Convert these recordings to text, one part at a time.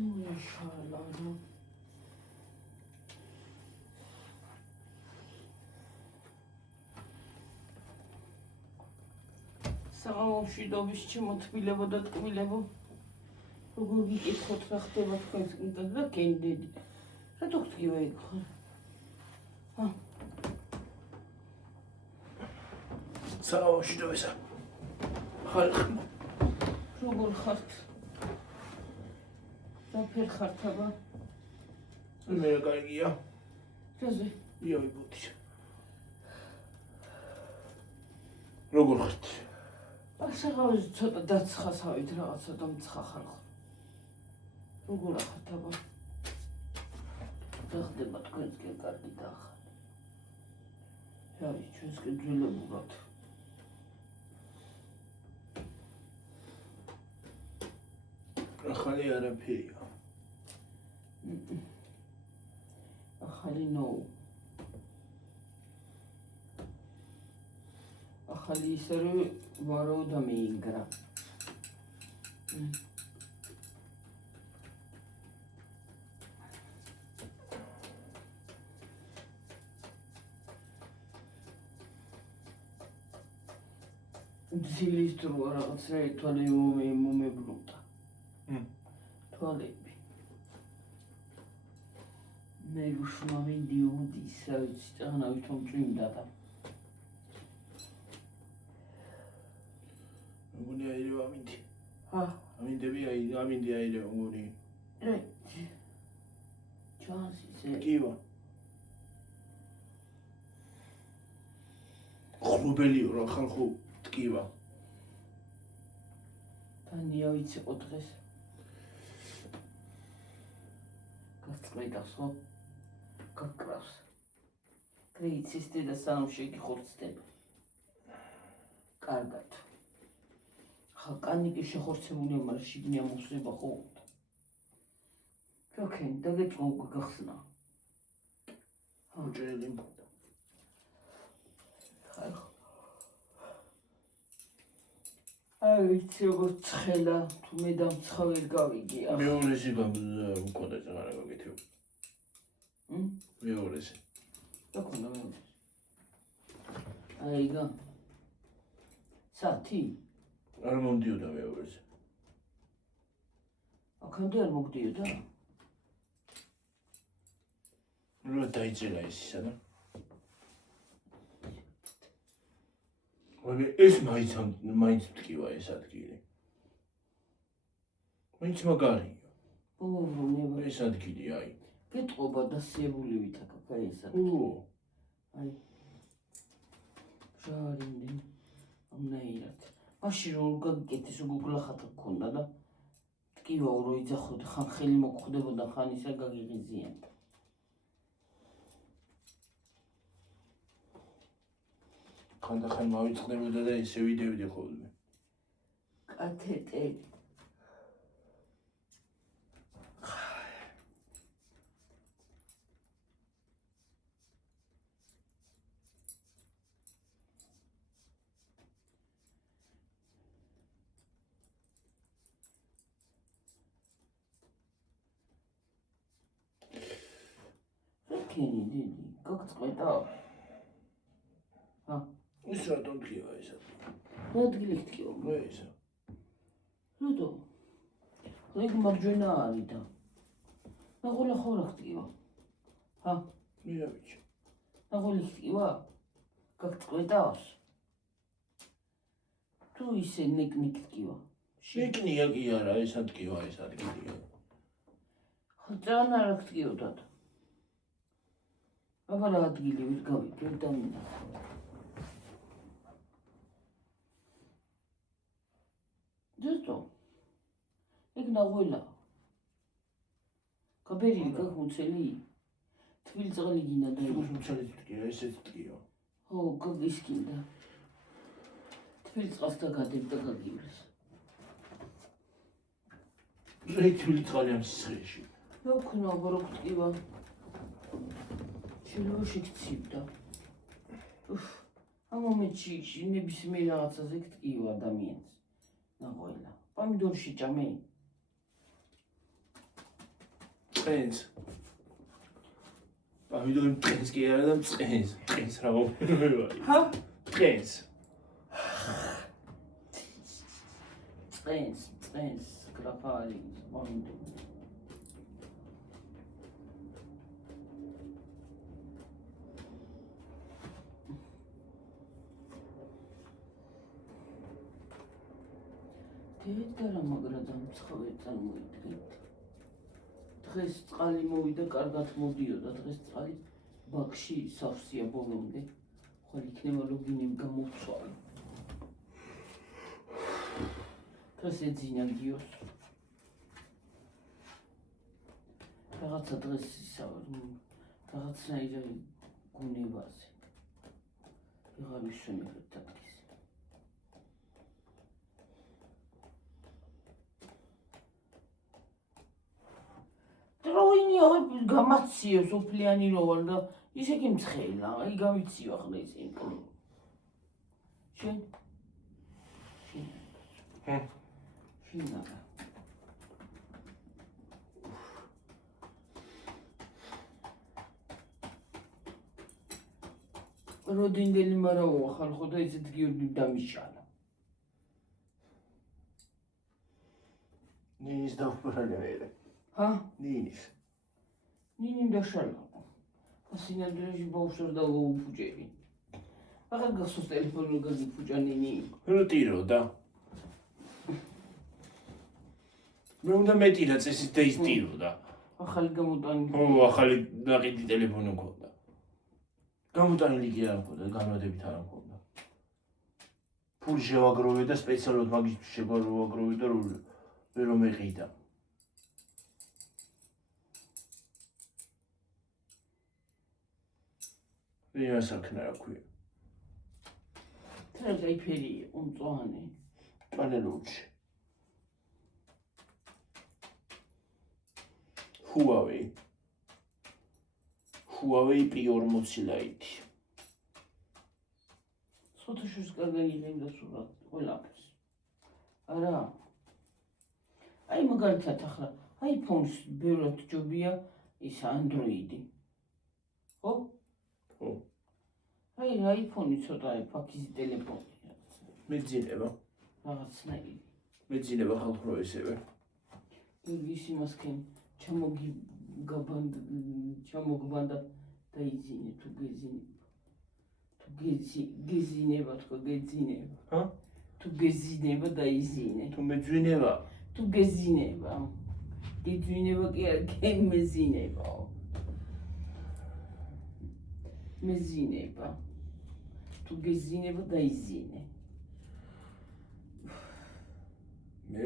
Inşallah. Საღამოში დობის შემოთბილებო და ტკბილებო როგორ გიკითხოთ რა ხდება თქვენს კუნდად და გენდედი რა დოქტივა იქ ხარ საღამოში დობისა ხალხი როგორ ხართ რა ფერ ხართ აბა მე კარგია რაზე იoi ბუთი როგორ ხართ საღამოში ცოტა დაცხასავით რაღაცა და მცხა ხალხ როგორ ხართ აბა და ხდება თქვენსკენ კარგი დახარ რავი ჩვენსკენ ძველებურად ახალი არაფერია ახალი ნო ახალი ისე რომ ვარო და მიიგრა ძილის დრო რაღაცა ეთვალე მომებრუნდა თვალები მე უშმავენ დიოდი საერთოდ წანავით მომწვიმდა და მგონი აირევა ამინდი ამინდები ამინდი აირევა მგონი ჩანს ისე კივა ხლუბელიო რა ხალხო ტკივა თანია ვიციყო დღეს გასწყვეტავს ხო გაკრავს კრეიცის და სამში გიხორცდება კარგად ხა კანიკი შეხორცებულია მაგრამ შიგნია მოსება ხო ჩოქენ დაგეწყო გახსნა ოჯელი აი ვიცი როგორ ცხელა თუ მე დამცხა ვერ გავიგია მეორეში მქონდა წაღარა გაკეთებ მეორეში რა ქონდა მეორე აი გა სათი არ მომდიოდა მეორეში აქამდე არ მოგდიოდა რა დაიჭერა ისისა და ეს მაინც ტკივა ეს ადგილი მაინც მაგარია ეს ადგილი აი გეტყობა და სიებულივით აქ აი ეს ადგილი აი ჟარინდი ამნაირად მაშინ რომ გაგიკეთის უგულახატა გქონდა და ტკივა რო იძახოთ ხან ხელი მოგხვდებოდა ხან ისა გაგიღიზიანდა ხანდახან მავიწყდებოდა და ისე ვიდევდი ხოლმე კათეტერი რაკენი დიდი გაგწყვეტა ის რატომ ტკივა ეს რა ადგილი ტკივა მე ისა რატო ეგ მარჯვენა არის და ნაღოლა ხო რა ტკივა მე რა ვიცი ნაღოლის ტკივა გაგწყვეტავს თუ ისე ნეკნიკ ტკივა შეკნია კი არა ეს ტკივა ეს ადგილია ხო ძალიან არ ტკიოდა აბა რა ადგილი ვერ გავიგე ვერ დამინახე Зато ეგ ნაღველა კაბერილი გაგუცელი თბილი წყალი გინდა და უცელი ტკია ესეც ტკია ხო გაგისკინდა თბილი წყალს დაგადებ და გაგივლის რეი თბილი წყალი ამ სისხლში რა ვქნა ბოროკ ტკივა შილოში გცივდა ამ მომენტში ნებისმიერ რაღაცაზე გტკივა ადამიანს ნაღველა, პომიდორში ჭამე. წენს. Pomidori წენს კი არა და წენს. წენს რა მომევა. ჰა? წენს. წენს, გრაფალი, მომიდორი. დედა რა მაგრა დამცხავე წარმოიდგეთ. დღეს წყალი მოვიდა, კარგად მოდიოდა, დღეს წყალი ბაქში სავსეა ბოლომდე. ხვალ იქნება ლოგინიმ გამოვცვალე. დღეს ეძინა გიოს. რაღაცა დღეს რაღაცნაირი გუნებაზე. ვიღარ მისვენებთ დადგეს. დროინი აღარ გამაციოს უფლიანი რო ვარ და ისე კი მცხელა, აი გამიციო ახლა ის იმპლო. შენ? შენ. როდინდელი მარაო ხალხო და ისეთ გიორგი დამიშალა. ნინის დავბრალე. ჰა? ნინიმ დაშალა. ასინადრეში ბავშვს და უფუჭები. აღარ გახსოვს ტელეფონი გაგიფუჭა ნინი. როტირო და. მე უნდა მეტი რა წესით და ისტირო და. ახალი გამოტანი. ახალი ნაყიდი ტელეფონი მქონდა. გამოტანილი კი არ მქონდა, განმადებით არ მქონდა. ფული შევაგროვე და სპეციალურად მაგისთვის შევაგროვე და ვერ მომეყიდა. ვიღა საქმე რა ქვია. ტრა გაიფერი უმწვანე. პანელუჩი. Huawei P40 Lite. სოთაშოს გაგაიღებდა სულად ყველაფერს. არა. აი მაგალითად ახლა iPhone-ს ბევრად ჯობია ის Android-ი. ხო? ხო. აი iPhone-ი ცოტა ფაქიზი ტელეფონია. მეძინება. რაღაცნაირი. მეძინება ხალხო ესევე. ის იმასკენ ჩამოგბანდა დაიძინე თუ გეზინება. თუ გეზინება თქო გეზინება. ჰა? თუ გეზინება დაიზინე. თუ მეძვინება. თუ გეზინება. გეზინება კი არა, გემეზინება. მეზინება. თუ გეზინება დაიზინე. მე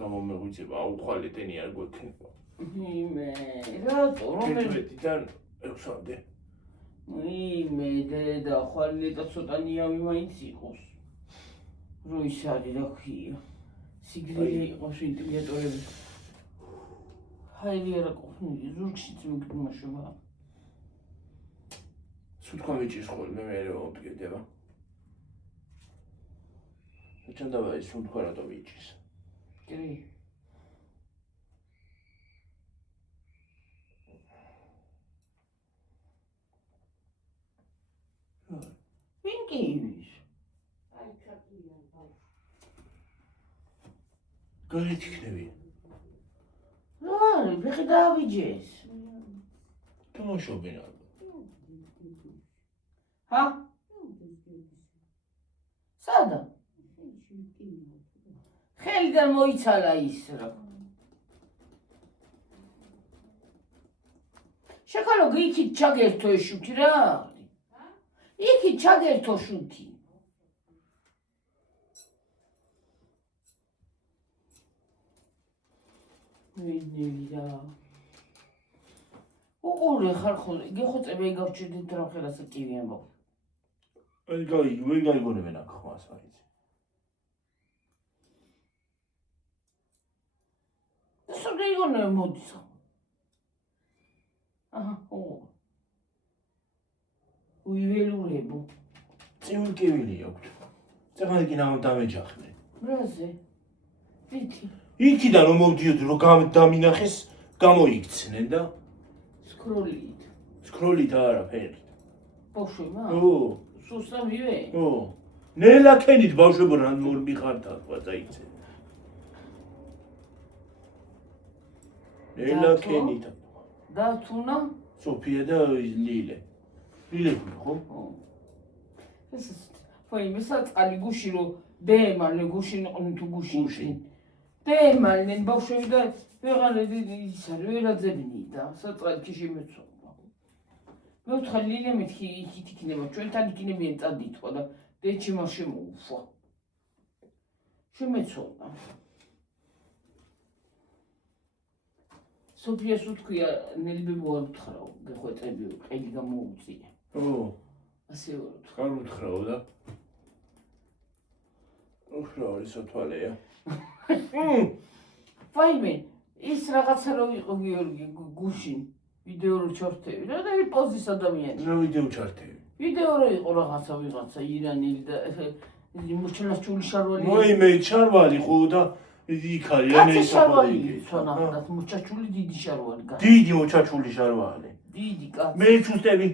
გამომეღვიძება, აუხვალე ტენი არ გვექნება. იმე, რატო, რომელიდან 6-მდე. იმე, დედა, ხვალე და ცოტა ნიავი მაინც იყოს. რო ის არის, რა ქვია. სიგრილი იყოს ვენტილატორები. ჰაილი არა ყოფილი, ზურგშიც მოგდმაშობა. სუთქვა მიჭირს ხოლმე მე რა მომდგედება. ჩანდავა ის სუნთქვა რატო მიჭირს? კი. ვინ კი ის? აი ჩაკია ბავშვი. გაიქნები. რა, ვიხე დავიჯეს. თამაშობენ ალბათ. ჰა? სადა? ხელიდან მოიცალა ის რა. შეკალო იქით ჩაგერთო ეს შუთი რა არის? იქით ჩაგერთო შუთი. ვინია. უყურე ხარ ხო, გეხოწები გავჭირდით რა ხელასა კივიან ბო. აი გაიგონებენ აქ ხმას მაინც. სულ მოდის. აჰა, უიველურებო. წიულკივილი აქვთ. წაღანი კი დამეჯახნე. რაზე? ვითი? იქიდან რომ მოვდიოდი რომ დამინახეს გამოიქცნენ და სკროლით. სკროლით არა ფერით. ბავშვებმა? ო, სუსტავივე? ო. ნელა ქენით ბავშვებო რა მიხარდა თქვა დაიცე. ნელა ქენით. და თუნა? სოფია და ლილე. ლილე ხო? ო. ეს ფაიმე საწყალი გუში რო დემალე გუში ნყნი თუ გუში. დემალენ ბავშვები და ვეღარ ის არ ვერაძებინი და საწყალი კი შემეცოლა. მე ვთხარ ლილე მეთქი იქით იქნება ჩვენთან იქნებიან წადითქვა და დეჩი მას შემოუშვა. შემეცოლა. სოფიას უთქვია ნელბებო არ უთხრაო გეხვეწები ყელი გამოუწია. ო. ასე ვარ უთხრა. ხარ უთხრაო და უთხრაო ისო თვალეა. ფაიმე ის რაღაცა რო იყო გიორგი გუშინ ვიდეო რო ჩართები რა და პოზის ადამიანი. რა ვიდეო ჩართები? ვიდეო რო იყო რაღაცა ირანელი და მუჩლაშული შარვალი. მოი მე ჩარვალი ხო და იქ არის კაცი შარვალი ცონა მუჩაჩული დიდი შარვალი. დიდი მოჩაჩული შარვალი. დიდი კაცი. მე ჩუსტები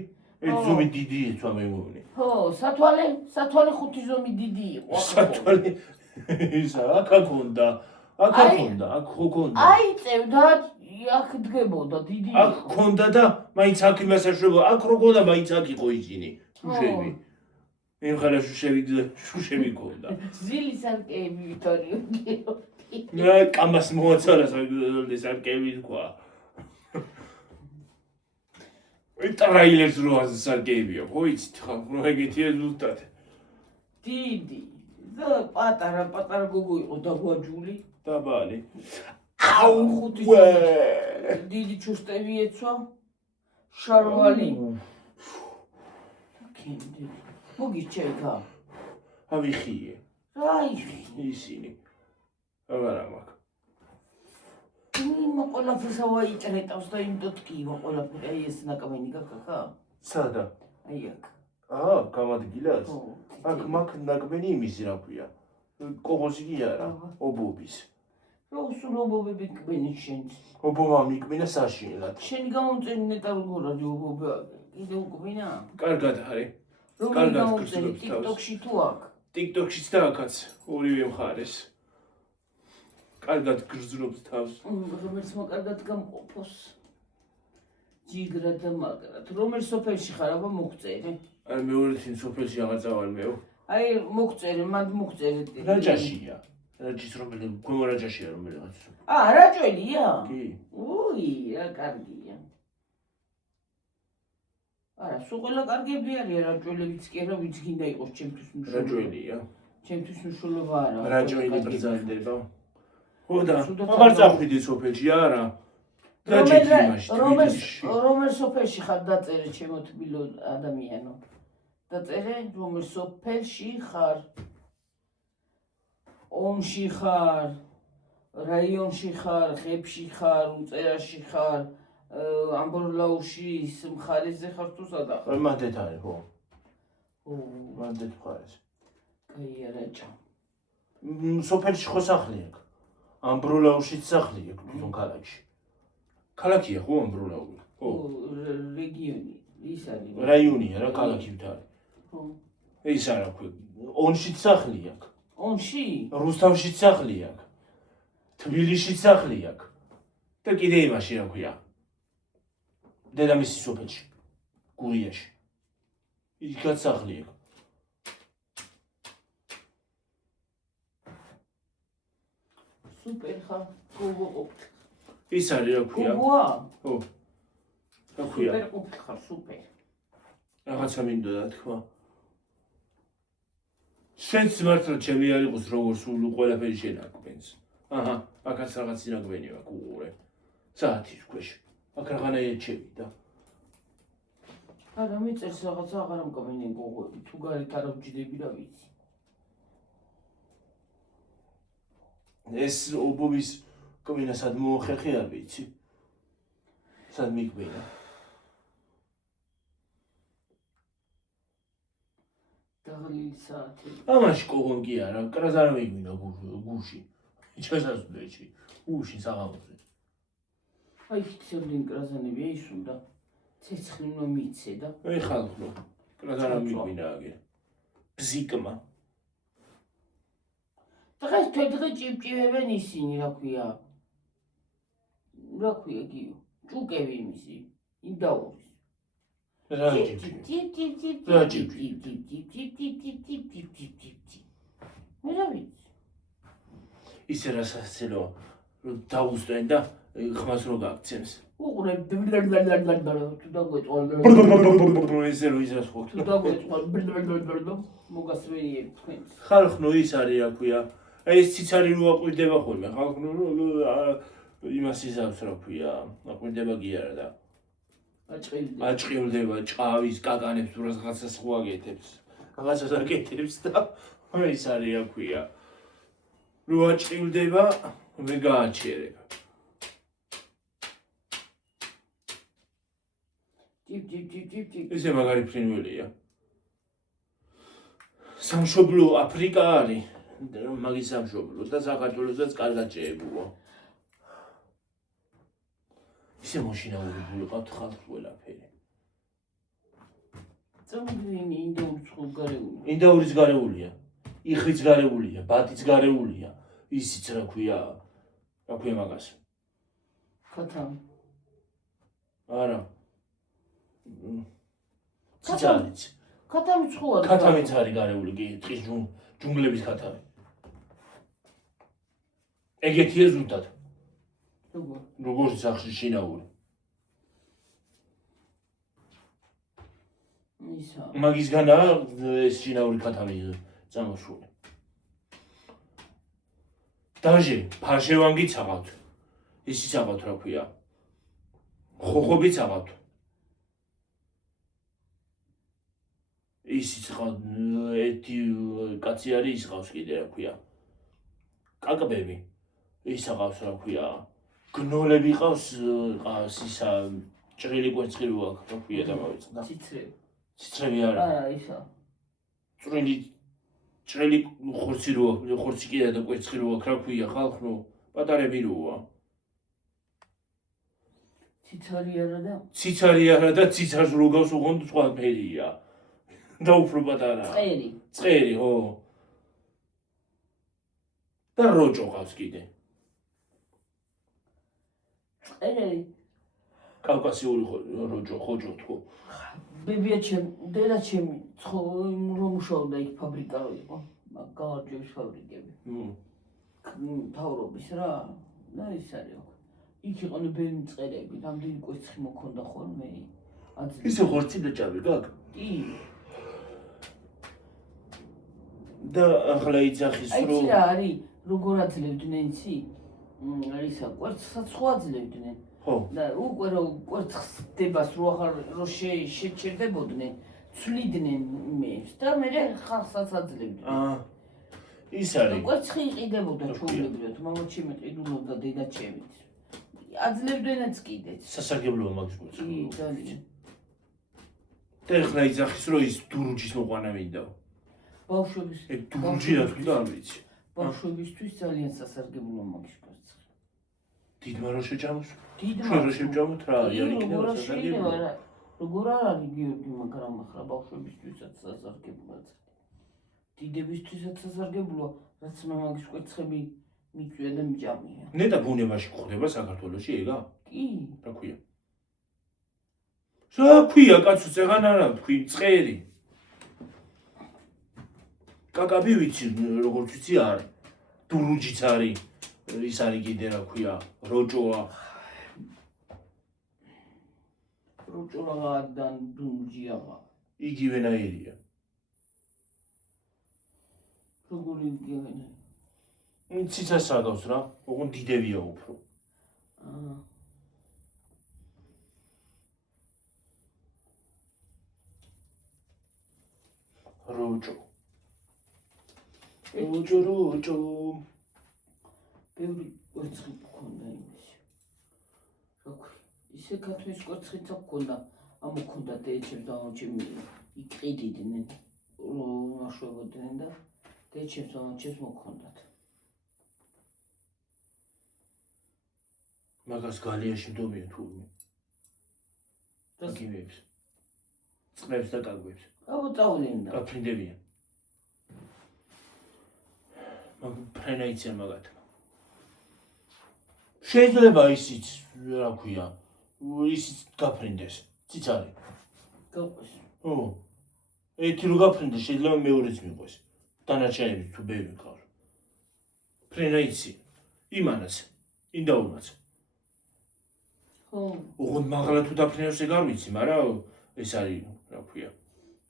ეს ზომი დიდი ეცვა მე მგონი. ხო, სათვალე ხუთი ზომი დიდი იყო. სათვალე ისა აკა ქონდა. აკა ქონდა, აქ ხო ქონდა. აი წევდა აქ დგებოდა დიდი. აქ ქონდა და მაინც აქ იმასაშრობა, აქ რო ქონდა მაინც აქ იყო ისინი. შუშები. ეხლა შუშები ქონდა. ზილის არკეები ვიტორიო. რა კამას მოაცარა საკუთრების არკეები თქვა. ტრაილერს რო აზ არკეებია, ხო იცით ხა, რო ეგეთია ზუსტად. დიდი. და პატარა გოგო იყო დაგვაჯული. დაბალი. აუ ხუთი ზომი. დიდი ჩუსტები ეცვა. შარვალი. კენდი. მოგიჩეკა. ავიხიე. რა იხი? ისინი. აღარა მაქვს. იმ ყველაფერს ავაიჭრეტავს და იმ დოტკივა ყველაფერი აი ეს ნაკავენი გაქახა? სადა? აი აქ. გამადგილას? ხო. აქ მაქვს ნაკბენი იმისი რა ქვია. კოღოსი კი არა, ობობის. რა უსულობობები კბენი შენ? ობობა მიკბინა საშინლად. შენი გამომწერი ნეტარგორადი ობობა კიდე უკბინა? კარგად არის. როგორ გამომწერი TikTok-ში თუ აქ? TikTok-შიც და აქაც ორივე მხარეს. კარგად გრძნობს თავს. რომელიც მოკარგად გამყოფოს. ჯიგრა და მაგრად. რომელ სოფელში ხარ აბა მოგწერე? აი მეორე თინ სოფელში აღარ წავალმეო. აი მოგწერე, მანდ მოგწერე. რაჯაშია. რაჯის რომელი ქვემო რაჯაშია რომელიღაც. რაჭველია? კი. უი, რა კარგია. არა, სულ ყველა კარგები არის, რაჭველებიც კი არა, ვინც გინდა იყოს ჩემთვის მნიშვნელოვანი. რაჯველია. ჩემთვის მნიშვნელობა არა. რაჯველი ბრძანდება. ხო და აღარ წახვიდი სოფელში არა. რომელ სოფელში ხარ დაწერე ჩემო თბილო ადამიანო? დაწერე რომელ სოფელში ხარ? ომში ხარ? რაიონში ხარ? ხებში ხარ? უწერაში ხარ? ამბორლაუში მხარეზე ხარ თუ სადა ხარ? მანდეთ არის ხო? მანდეთ მხარეს. კაია რაჭა. სოფელში ხო სახლი აქვს? ამბროლაუშიც სახლი აქვს თვითონ ქალაქში. ქალაქია ხო ამბროლაური? ხო. რეგიონი ის არის. რაიონია რა ქალაქი ვთარი. ხო. ის არა ხო. ონშიც სახლი აქვს. ონში? რუსთავშიც სახლი აქვს. თბილისშიც სახლი აქვს. და კიდე იმაში რა ქვია. დედამისის სოფელში. გურიაში. იქაც სახლი აქვს. სუპერ ხარ. გოგო. ის არის რა ქვია? გოგოა? ხო. რა ქვია? სუპერ ხარ, სუპერ. რაღაცა მინდოდა თქვა. შენც მართლა ჩემი არ იყოს როგორ სულ ყველაფერი შენ აკბენს. აჰა, აქაც რაღაც ინაკბენი აქვს უყურე. საათის ქვეშ. აქ რაღაცა ეჩები და არა მიწერს რაღაცა აღარ ამკობენიან გოგოები, თუ გარეთ არ ვჯდები რა ვიცი. ეს ობობის კბინა სად მოხერხი არ ვიცი. სად მიკბინა. დაღლილი საათი. ამაში კოგონ კი არა, კრას არ მიგმინა გუში. ჩასასვლელში. გუში საღამოზე. აი ხიცებდნენ კრაზანები ეისუნდა ცეცხლი უნდა მიცე და აი ხალხო კრაზანა მიგვინა აგერ ბზიკმა დღეს თვედღე ჭიბჭივებენ ისინი რა ქვია გიო ჭუკები იმისი იმდაურის რა მე რა ვიცი ისე რასაცელო რომ დაუსვენ და ხმას რო გაქცემს უყურებ თუ დაგვეწყვალ ისე რო ისე ხო თუ დაგვეწყვალ მოგასვენიებ თქვენს ხალხნო ის არის რა ქვია აი ეს ციცარი რო აყვირდება ხოლმე ხალხნო იმას იზავს რა ქვია აყვირდება კი არა და აჭყილდება ჭავის კაკანებს თუ რაღაცას ხო აკეთებს რაღაცას აკეთებს და ის არის რა ქვია რო აჭყილდება მე გააჩერება ისე მაგარი ფრინველია სამშობლო აფრიკა არის მაგის სამშობლო და საქართველოსაც კარგად შეეგუო ისე მოშინაურებული ყავთ ხალხს ყველაფერი წამოგვინი ინდოურის ხო გარეული ინდაურის გარეულია იხრიც გარეულია ბატიც გარეულია ისიც რა ქვია მაგას ქათამ არა ციცარიც ქათამიც ხო არის ქათამიც არის გარეული კი ტყის ჯუნგლების ქათამი ეგეთია ზუსტად როგორც სახში შინაური ისა მაგისგანაა ეს შინაური ქათამი წამოსული დაჟე ფარშევანგიც აღავთ ისიც აღავთ რა ქვია ხოხობიც აღავთ ისიც ყავთ ერთი კაცი არის ის ყავს კიდე რა ქვია კაკბები ის აღავს რა ქვია გნოლები ყავს ისა ჭრილი კვერცხი რო აქვს რა ქვია დამავიწყდა ციცრები არა ისა ჭრილი ხორცი რო აქვს ხორცი კიდე და კვერცხი რო აქვს რა ქვია ხალხო პატარები როა ციცარი არა და ციცარს რო გავს უღონდ სხვა ფერია და უფრო პატარა წერი ხო და როჭო ყავს კიდე წერი კავკასიური როჭო ხოჭო თქო ბებია ჩემ დედა ჩემი რომ მუშაობდა იქ ფაბრიკა რო იყო გავარჯვების ფაბრიკები მთავრობის რა და ის არის იქ იყვნენ ბევრი მწერები რამდენი კვერცხი მოქონდა ხოლმე ისე ხორცი და ჭაბი გაქვს კი და ახლა იძახის რომ აი რა არის როგორ აძლევდნენ იცი ისა კვერცხსაც ხო აძლევდნენ ხო და უკვე რომ კვერცხს დებას რო ახალ რო შეჩერდებოდნენ ცვლიდნენ იმებს და მე ხალხსაც აძლევდნენ ის არის კვერცხი იყიდებოდა ჩვეულებრივად მამაჩემი ყიდულობდა დედაჩემით აძლევდნენაც კიდეც სასარგებლოა მაგის კვერცხი კი ძალიან და ახლა იძახის რომ ის დურუჯის მოყვანა მინდა ბავშვების ეგ დურუჯი რა თქმა არ ვიცი ბავშვებისთვის ძალიან სასარგებლოა მაგის კვერცხი დიდმა რო შეჭამოს დიდმა რო შევჭამოთ რა არის იქნება სასარგებლო როგორ არ არის გიორგი მაგრამ ახლა ბავშვებისთვისაც სასარგებლოა დიდებისთვისაც სასარგებლოა რაც მე მაგის კვერცხები მიწვია და მიჭამია ნეტა ბუნებაში გვხვდება საქართველოში ეგა კი რა ქვია რა ქვია კაცო წეღან არა თქვი წერი კაკაბი ვიცი როგორც ვიცი არის დურუჯიც არის ის არის კიდე რა ქვია როჭოა როჭოა და დურუჯია იგივენაირია როგორი იგივენაირია ციცას აგავს რა ოღონდ დიდებია უფრო როჭო ბევრი კვერცხი მქონდა იმაში რა ქვია ისე ქათმის კვერცხიც მქონდა ამოქონდა დეჩებს და ამოჩემი იყიდნენ უშვებოდნენ და დეჩებს ამოჩებს მოქონდათ მაგას გალიაში მდობიან თურმე. გაგიმებს. წყლებს და კაგვებს. გავწავლენ და გაფრინდებიან. მაგ ფრენა იციან მაგათ. შეიძლება ისიც, რა ქვია, ისიც გაფრინდეს. ციცარი. გაყვეს. ო. ერთი რო გაფრინდეს, შეიძლება მეორეც მიყვეს. დანარჩენები თუ ბევრი ყავს. ფრენა იცი. იმანაც. ინდაურმაც. ხო. ოღონდ მაღლა თუ დაფრინავს ეგ არ ვიცი, მაგრამ ეს არის, რა ქვია.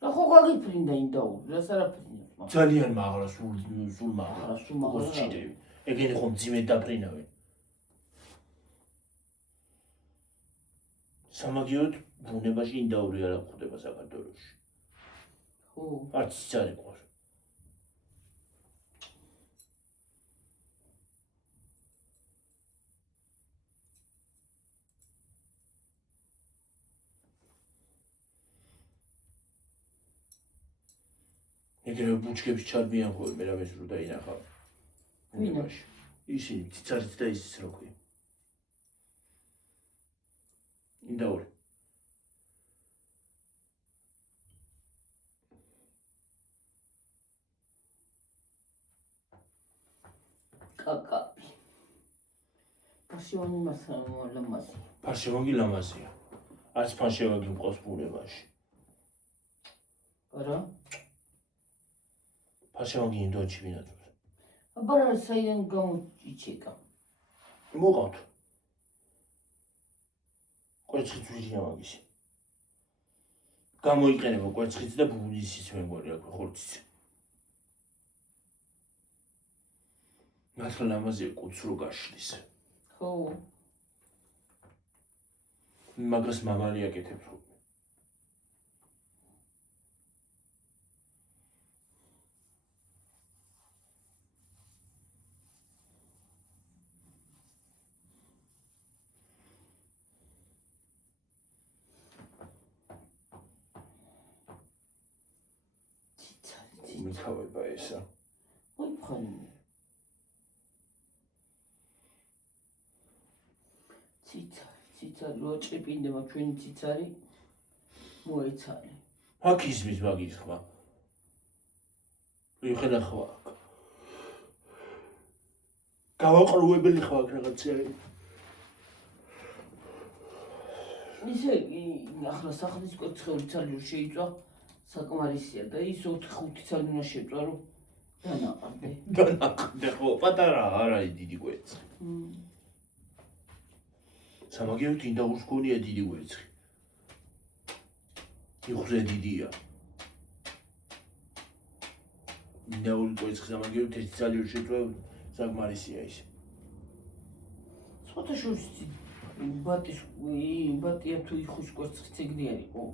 და ხო გაგიფრინდა ინდაური, რას არაფრინავს. ძალიან მაღლა, სულ მაღლა. სულ მაღლა. ჩიტები. ეგენი ხომ ძიმედ დაფრინავენ. სამაგიეროდ ბუნებაში ინდაური არ გვხვდება საქართველოში. ხო. არც ციცარი ყავს. ეგრევე ბუჩქებს ჩარბიან ხოლმე რამეს რო დაინახავ. ბუნებაში. ისინი ციცარიც და ისიც რო ქვია. ინდაური. კაკაპი. ფარშევანი ლამაზი. ფარშევანგი ლამაზია. არც ფარშევანგი მყავს ბუნებაში. არა? ფარშევანგი ინდოეთში ბინადრობს. აბა საიდან გამოიჩეკა? მოყავთ. კვერცხიც ვიჟია მაგისი. გამოიყენება კვერცხიც და ბუდისიც მეგორი აქვს ხორციც. მართლა ლამაზია კუც რო გაშლის. ხო. მაგას მამალი აკეთებს ხოლმე. მიცავება ესა. მოიფხანი. ციცარი, რო ჭრიპინდება ჩვენი ციცარი, მოეცალი. აქ ისმის მაგის ხმა. ვიხედა ხვა აქ. გავაყრუებელი ხვა აქ რაღაცები. ისე ახლა სახლის კვერცხეული ცალი რო შეიწვა, საკმარისია და ის 4-5 ცალი უნდა შეწვა, რომ დანაყრდე. დანაყრდე ხო, პატარა არ არის დიდი კვერცხი. სამაგიეროდ ინდაურს გონია დიდი კვერცხი. იხვზე დიდია. ინდაური კვერცხი სამაგიეროდ ერთი ცალი რო შეწვა, საკმარისია ის. სხვათა შორის ბატია თუ იხვის კვერცხი ციგნი არის, ხო?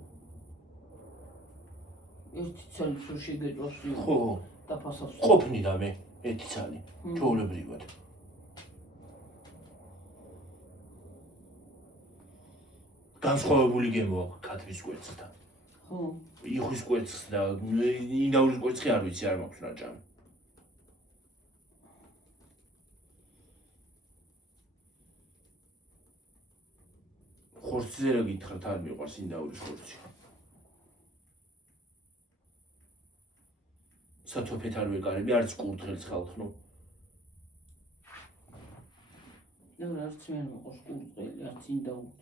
ერთი ცალი რო შეგეწვას ხო. დაფასავს. ყოფნიდა მე ერთი ცალი, ჩვეულებრივად. განსხვავებული გემო აქვს ქათმის კვერცხთან. ხო. იხვის კვერცხს და ინდაურის კვერცხი არ ვიცი, არ მაქვს ნაჭამი. ხორცზე რა გითხრათ, არ მიყვარს ინდაურის ხორცი. სათოფეთ არ ვეკარები, არც კურდღელს ხალხნო. არც მე არ მოყავს კურდღელი, არც ინდაური.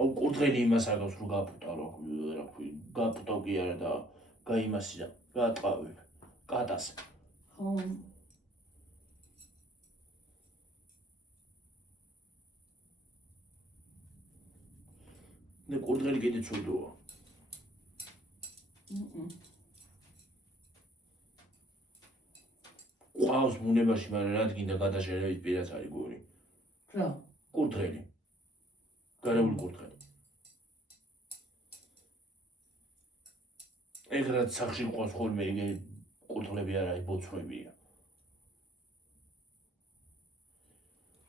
აუ კურდღელი იმას არ გავს, რომ გაპუტა, რა ქვია, გაპუტა კი არა და გაიმასი და გაატყავებ. კატას. ხო. და კურდღელი კიდე ცუდოა. ყავს ბუნებაში, მაგრამ რა გინდა გადაშერებით პირას არის გორი. რა? კურდღელი. გარეული კურდღელი. ეგ რაც სახში ყავს ხოლმე, ეგ კურდღლები არ არის, ბოცვებია.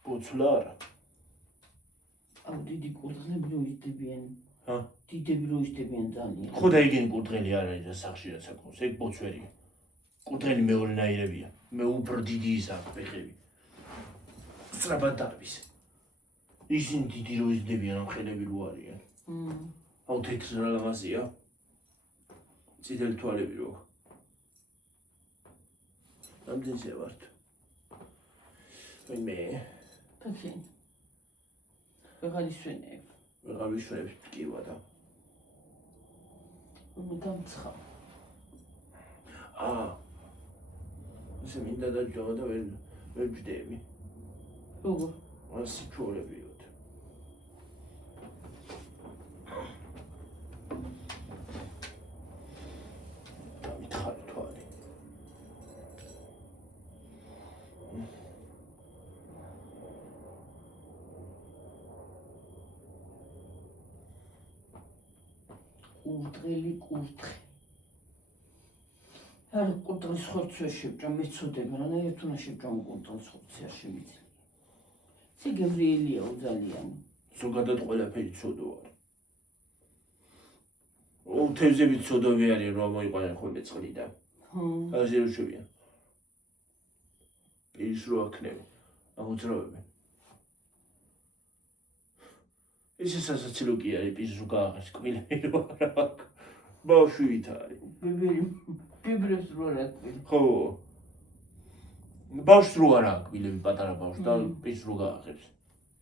ბოცვლა არა. აუ დიდი კურდღლები რო ისდებიან. ჰა? დიდები რო ისდებიან ძალიან. ხო და ეგენი კურდღელი არ არის და სახში რაც აქვს, ეგ ბოცვერია. კურდღელი მეორენაირებია. მე უფრო დიდი ის აქვს ფეხები. სწრაფად დარბის. ისინი დიდი რო იზრდებიან ამ ხელები რო არიან. აუ თეთრ რა ლამაზია. წითელი თვალები რო. ამდენზე ვართ. მე თქენ. ვეღარისვენებ. ვეღარისვენებ ტკივა და. მე დამცხა. ესე მინდა დაჯობა და ვერ ვჯდები. როგორ? ასე ჩორებიოთ. დამითხარი თვალი. კურდღელი კურდღი. არ კურდღლის ხორცს ვერ შევჭამ, მეცოდება, რანაირად უნდა შევჭამ კურდღლის ხორცს არ შემიძლია. ეს გემრიელიაო ძალიან. ზოგადად ყველაფერი ცოდო არ. თევზები ცოდოვი არიან, რომ მოიყვანენ ხოლმე წყლიდან. ასე რომ შევიან. პირს რო აქნევი, ამოძრავებენ. ეს სასაცილო კი არის, პირს რო გააღებს, კბილები რო არა აქვს. ბავშვი ვით არის. ბიბრებს რო არ აქვს. ხო. ბავშვს რო არა აქვს კბილები პატარა ბავშვს და პირს რო გააღებს.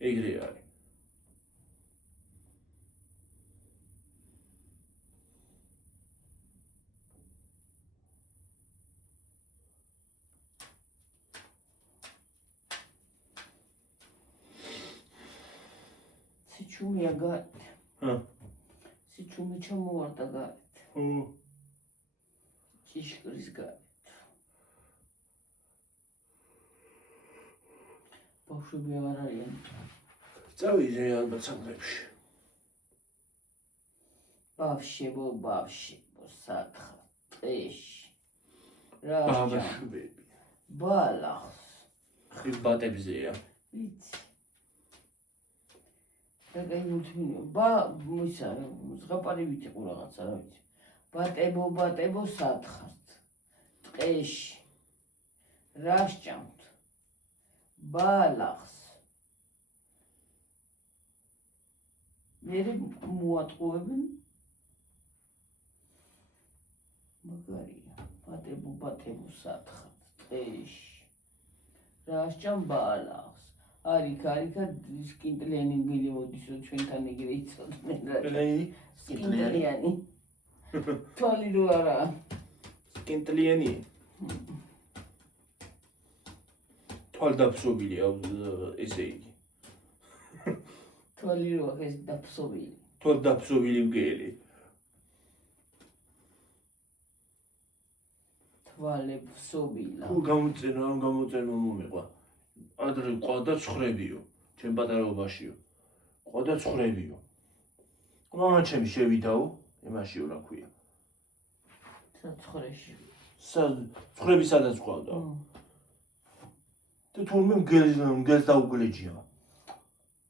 ეგრე არის. სიჩუმეა გარეთ. სიჩუმე ჩამოვარდა გარეთ. ჭიშკრის გარეთ. ბავშვები აღარ არიან. წავიდე ალბათ სამრეებში. ბავშვებო, სათხარ, ტყეში. რა ბავშვები. ბალახს. ხიბატებზეა. ვიცი. და გაიმუთმინო, ისა, ზღაპარი ვიტიყო რაღაცა, რა ვიცი. ბატებო, სათხართ, ტყეში. რა სჭამთ? ბალახს. მერე მოატყუებენ. მაგარია, ბატებო, სათხართ, ტყეში. რა სჭამ ბალახს. არიქა სკინტლიანი გილი მოდის, რომ ჩვენთან ეგრე იცოდნენ რა. სკინტლიანი. თვალი რო არა. სკინტლიანი. თვალდაფსობილი ესე იგი. თვალი რო აქვს დაფსობილი. თვალდაფსობილი მგელი. თვალებსობილა. ხო გამოწერო მომიყვა. ადრე ყავდა ცხრებიო, ჩემ პატარაობაშიო. ყავდა ცხრებიო. მამა ჩემი შევიდაო, იმაშიო რა ქვია. ცხრეში. ცხრები სადაც ყავდა. და თურმე მგელს დაუგლეჯია.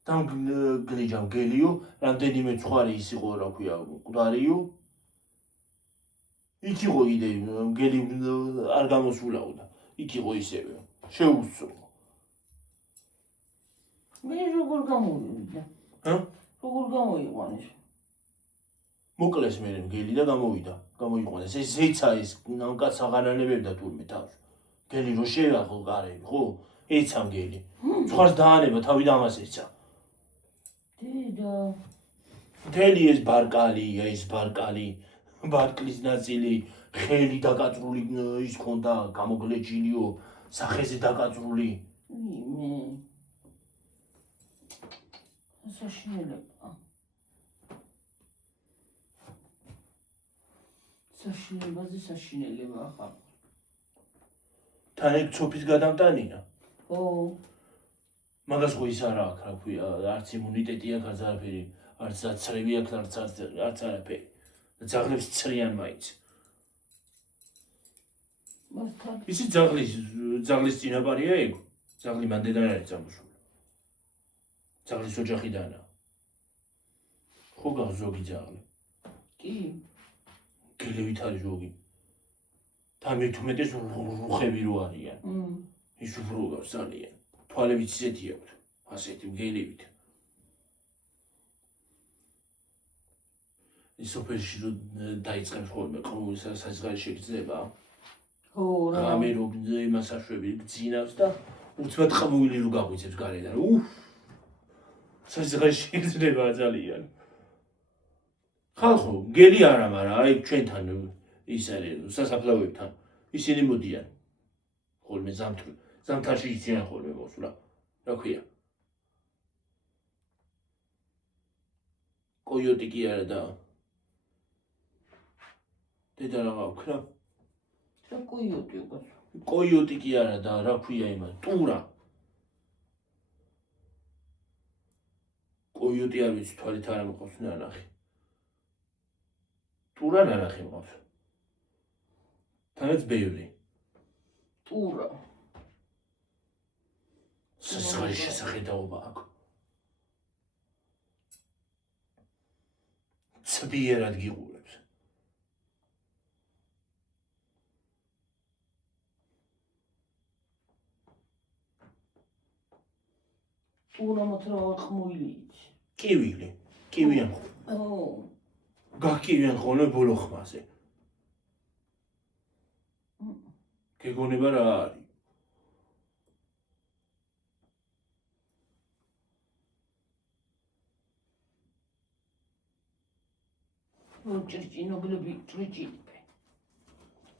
დამგლეჯა მგელიო, რამდენიმე ცხვარი ის იყო რა ქვია, მკვდარიო. იქ იყო იდე მგელი არ გამოსულაოდა. იქ იყო ისევე. შეუსწრო. მე როგორ გამოვიდა? როგორ გამოიყვანეს? მოკლეს მე მგელი და გამოიყვანეს. ეს ეცა ის კაც აღარანებებდა თურმე თავს. მგელი რო შევახო გარები, ხო? ეცა მგელი. ცხვარს დაანება თავი და ამას ეცა. დედა. მთელი ეს ბარკალი, ბარკლის ნაწილი, ხელი დაკაწრული ის ხონდა, გამოგლეჯილიო, სახეზე დაკაწრული. მე საშინელება. საშინელებაზე საშინელება ახლა. თან ეგ ცოფის გადამტანია. ხო. მაგას ხო ის არა აქვს, რა ქვია, არც იმუნიტეტი აქვს, არც არაფერი, არც აცრევი აქვს, არც არაფერი. ძაღლებს ცრიან მაინც. მასთან ისი ძაღლის წინაპარია ეგ? ძაღლი მანდედან არის წამოსული. ძაღლის ოჯახიდანაა. ხო გავს ზოგი ძაღლი. კი. გელევით არის ზოგი. თამეთუმეტეს რუხები რო არიან. ის უფრო გავს ძალიან. თვალებიც ისეთი აქვს. ასეთი მგელივით. სოფელში რომ დაიწყებს ხოლმე ყრუმის საზღარი შეგრძნება ხო რა ღამე რომ იმას აშვები გძინავს და უცბად ყმული რო გაგვიცებს გარედან უფ საზღარი შეგრძნება ძალიან ხალხო გელი არა მაგრამ აი ჩვენთან ის არის სასაფლაოებთან ისინი მოდიან ხოლმე ზამთარში იციან ხოლმე მოსვლა რა ქვია კოიოტი კი არა და დედა რა ვქნა რა კოიოტი უკაც კოიოტი კი არა და რა ქვია იმას ტურა კოიოტი არ ვიცი თვალით არ მოყავს ნანახი ტურა ნანახი მოყავს თანაც ბევრი ტურა საზღარი შესახედაობა აქვს ცბიერად გიყურებს ტურა მოთრა ყმული კივიან ხოლმე გაკივიან ხოლმე ბოლო ხმაზე გეგონება რა არის ჭრჭინოგლები ჭრჭინებენ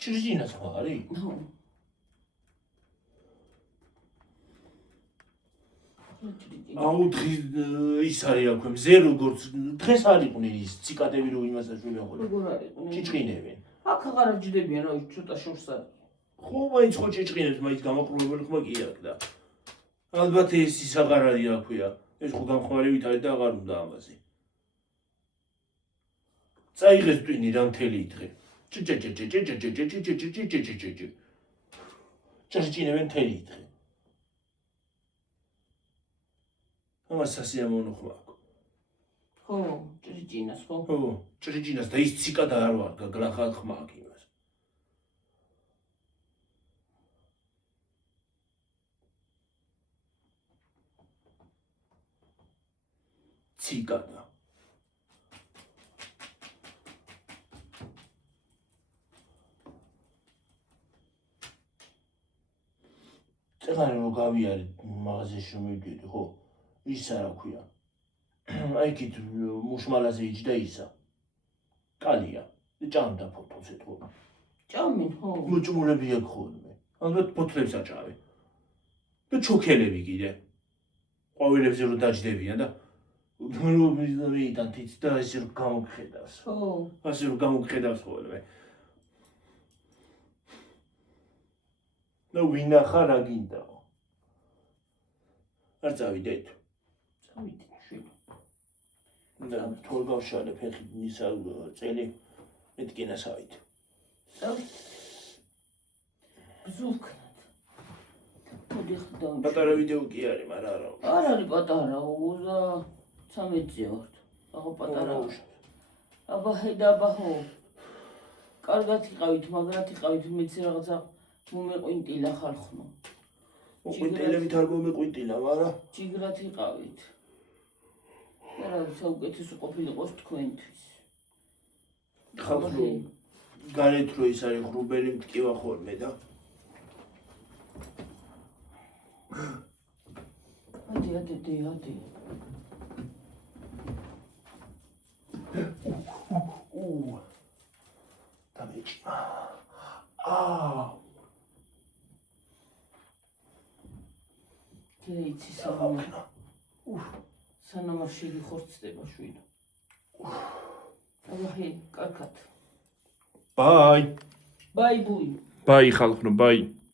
ჭრჭინას ხო არის ხო აუ ის არის აქვე მზე როგორც დღეს არ იყვნენ ის ციკადები რომ იმას აშვებენ ხოლმე როგორ არიყვნენ ჭიჭყინებენ აქ აღარ ჯდებიან რა ცოტა შორს არის ხო მაინც ხო ჭიჭყინებს მაინც გამაყრუებელი ხმა კი აქვს და ალბათ ეს ის აღარ არის რა ქვია ეს ხო გამხმარებით არის და აღარ უნდა ამაზე წაიღეს ტვინი რა მთელი დღე ჭრჭინებენ მთელი დღე ამას სასიამოვნო ხმა აქვს ხო ჭრჭინას ხო ხო ჭრჭინას და ის ციკადა არ ვარ გაგლახა ხმა აქვს იმას ციკადა წეგანი რომ გავიარე მაღაზიაში რომ მივდიოდი ხო ის არა ქვია აი იქით მუშმალაზე იჯდა ისა კალია ჭამდა ფოთოლს ეთქობა ჭამენ ხო მოჭმულები აქვს ხოლმე ალბათ ფოთლებს აჭავენ და ჩოქელები კიდე ყვავილებზე რომ დაჯდებიან და რომ მიდან თიც და ესე რომ გამოგხედავს ხო ასე რომ გამოგხედავს ხოლმე და ვინახა რა გინდაო არ წავიდეთ წავიდე შვილო და თორ გავშალე ფეხი ისა წელი მეთკინასავით წავიდე ბზუქნად მოდი ხდავ პატარა ვიდეო კი არის მაგრამ არა არ არის პატარა 13-ზე ვართ აღო პატარა აბა ხედა ხო კარგად იყავით მაგრად იყავით მეც რაღაცა მომეყვინტილა ხალხო მოყვინტილებით არ მომეყვინტილა მაგრამ ჯიგრად იყავით და რა საუკეთესო ყოფილიყოს თქვენთვის ხალხო გარეთ რო ის არის ღრუბელი მტკივა ხოლმე და ადი დამეჭმა კეიცი სანამ არ შეგიხორცდება შვილო აბა კარგად ბაი ბაი ბუი ბაი ხალხო ბაი